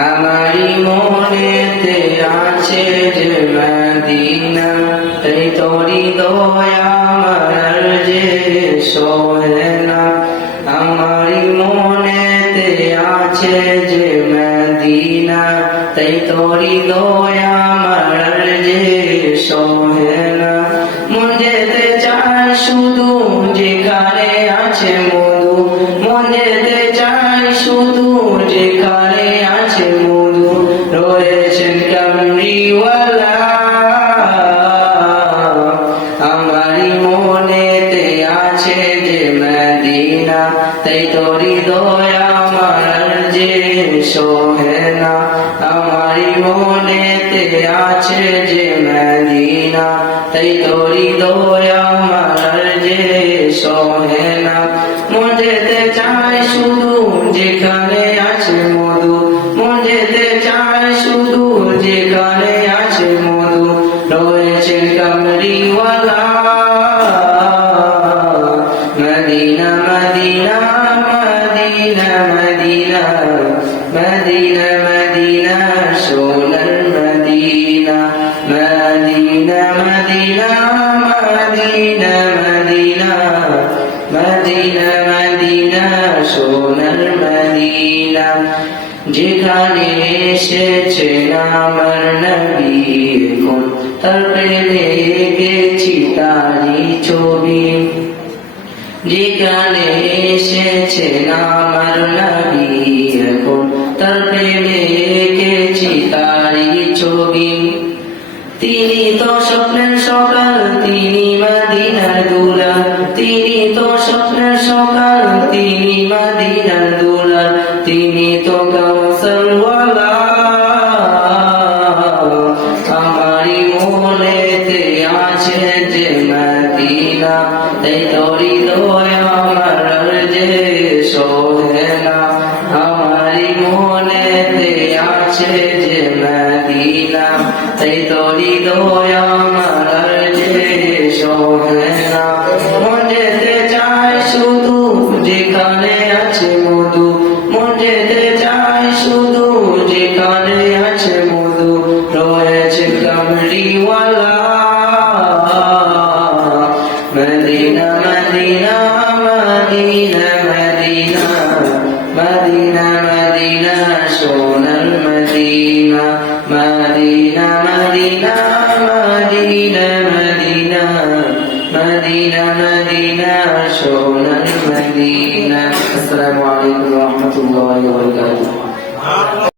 আমারি মনেতে আছে যে তাই তোরি দয়া যে সহে আমারি মনেতে আছে যে মদিনা তোরি যে আছে মদিনা তাই তোরি দয়া আমার যে সোহে না। আমারই মনেতে আছে যে মদিনা, তাই তোরি দয়া আমার যে সোহে না। মন চাই শুধু যেখানে Medina Medina Medina Medina Medina Medina সোনার Medina Medina Medina Medina Medina Medina Medina সোনার মদিনা যেখানে এসেছে আমার নবী এখন তার প্রেমে গেছি তারি ছবি যেখানে এসেছে আমার এখন তার প্রেমে গেছি তারই ছবি। তিনি তো স্বপ্নের সকাল, তিনি মাদিনার দুলা তিনি তো স্বপ্নের সকাল, তিনি মদিনা তাই দয়া আমার যে সোহে না, আমারই মনেতে আছে যে মদিনা। তাই তোরি দয়া আমার যে সোহে না মন চায় শুধু যেখানে Medina Medina Medina Medina Medina Medina সোনার Medina Medina Medina Medina Medina Medina Medina সোনার মদিনা আসসালামু আলাইকুম ওয়া রাহমাতুল্লাহি ওয়া বারাকাতুহু